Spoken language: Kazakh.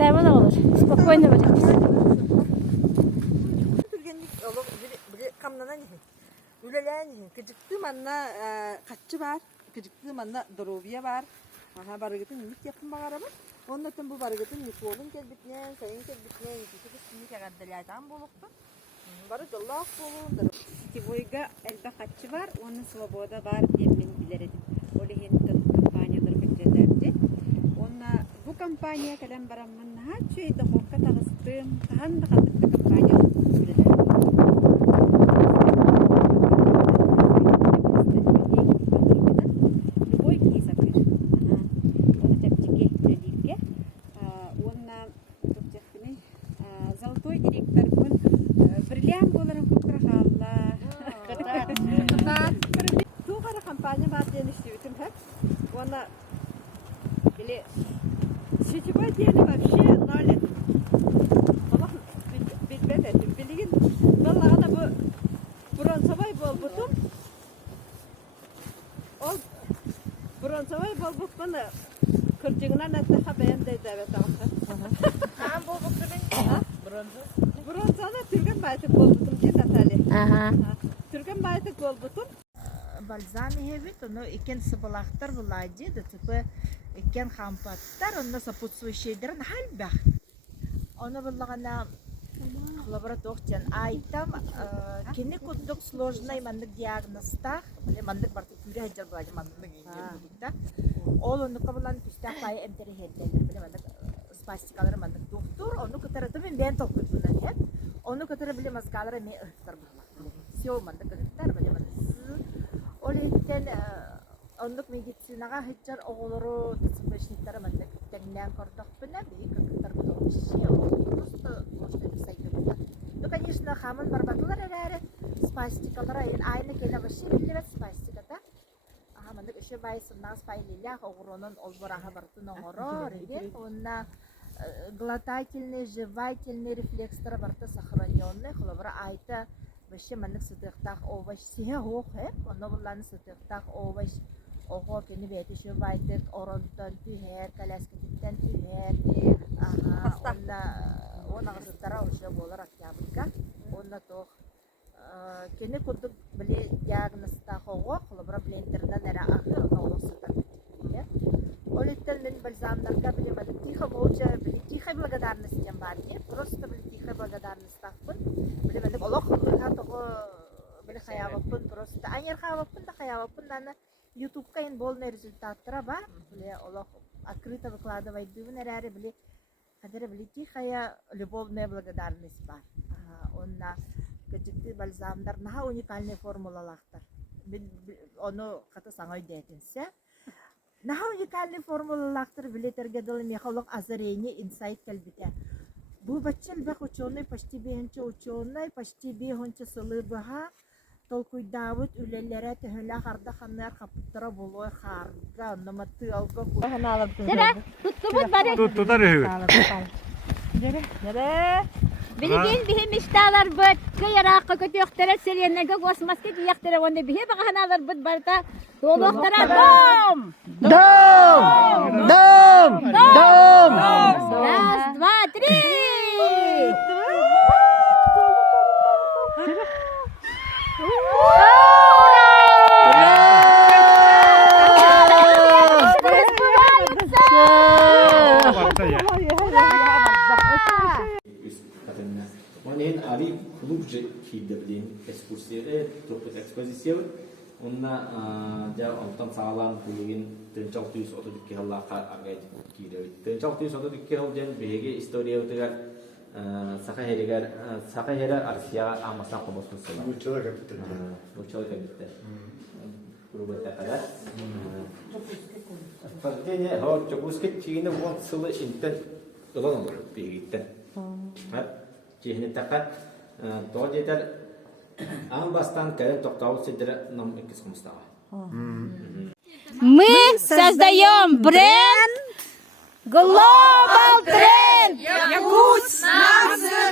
Sayma da olur. Spokojno будет. Kıcıktığım anla kaççı var, kıcıktığım anla dorovya var. Aha barıgıtın yük yapın bağırama. Ondan bu barıgıtın yük olun gelbitne, sayın gelbitne, yükü kısmını kağıddalaydan boluktu. Barıgı Allah bolun. Сетевойга элбе катчы бар, onun свобода бар деп мен билер edим. Оле хенттен компаниялар көтөрдү. Онна бу компания калам барамын ха чөйдө хокка тагыстым. Тахан да катты компания билер. Любой кисапыр. Оны тепчиге төлөйгө. Онна топчактыны золотой директор бун Бриллиант боларын көкрахалла. Тугара компания бар дени иштебитим хеп. Она или сетевой дени вообще ноль. Аллах билбедетим. Билигин баллагана бу бронзовый болбутум. Ол бронзовый болбутманы кыржыгынан атта бенде деп атам. Кам болбутумун? Бронза. Бронзаны түрген байтык болбутум ди Натали. Түрген байтык болбутум. Бальзами хевит, но икен сыбалактар булади, да типа икен хампаттар, онна сопутствующийдер хальбах. Оны буллагана лабораториян айтам, кини куддук сложный мандык диагностах, биле мандык бартып түрге хаҗар булади мандык икен будукта. Ол оны кабылан түстә пай эмтери хедлелер, биле мандык спастикалар мандык доктор, оны кытараты мен толкуйдунан хеп. Onu kadar bile maskalara me ıhtar bulmak. Siyo manda kadar bile manda. Olehten onluk medisinaga hıçar oğulları tıbbeşniklere manda kendinden kordak bina bir kadar bulmuş. Просто может bir sayılır. Ну конечно хамın barbatlar herhalde spastikalara aynı kene başı bile spastikata. Aha manda işe bayısından spayliya oğurunun olbaraha bartın oğuru rede. Ona глотательные, жевательные рефлексы барта сохраненные, хлопра айта вообще манник сытыктах овощ сие хох, оно булланы сытыктах овощ ого кени бети жевайтык оронтон түйер, каляскетиттен түйер, она гасыттара уже болар актябылка, онна тох кени курдук биле диагностах ого, хлопра биле интернет эра ахыр, олосытар битиге. Олеттен мен бальзамдарга биле мадык тихо молча биле тихо благодарность тем барди, просто биле тихо благодарность тахпын, биле мадык олох хатого биле хаябаппын, просто анер хаябаппын да хаябаппын даны YouTube кайын болный результаттара бар, биле олох открыто выкладывать дывнерәре биле кадере биле тихая любовная благодарность бар. Онна гыжыкты бальзамдар наха уникальный формулалактар. Оны ката саңай дейтинсе наха уникальный формулалактар билетерге дылы мехолог озарение инсайт калбите. Бу баччел бах ученый почти бехенче ученый, почти бехенче сылы баха толкуйдавыт үлелләре төһөлә харда ханнар капыттыра болой харга наматы алга куһаналар. Tuttubut bari. Tutar evi. Нере? Bilgin bihim iştalar bıt. Kıyaraqqa kötüyöktere selyenlerge kosmaske kiyaktere onu bihi bakanalar bıt barta. Doluqtara dom! Dom! Dom! Dom! Раз, два, три! Onun ali klubje kiddeblin ekskursiyede topet ekspozisiyon onna ja ontan sağlam kulugin tençal tüys oto dikke halla agay kidde tençal tüys oto dikke holjen bege istoriya utegar saka hera arsiya amasan komosmus sala Uçalar kapitel. uçalar kapitel kurubata kadar Fadene ho çokuske çiğne bu sılı inten dolan olur birlikte. Ha çiğne takat doğajeter an bastan keren toktavu sidre nam ikis kumstava. Мы создаем бренд Global Trend. Якутс, нация!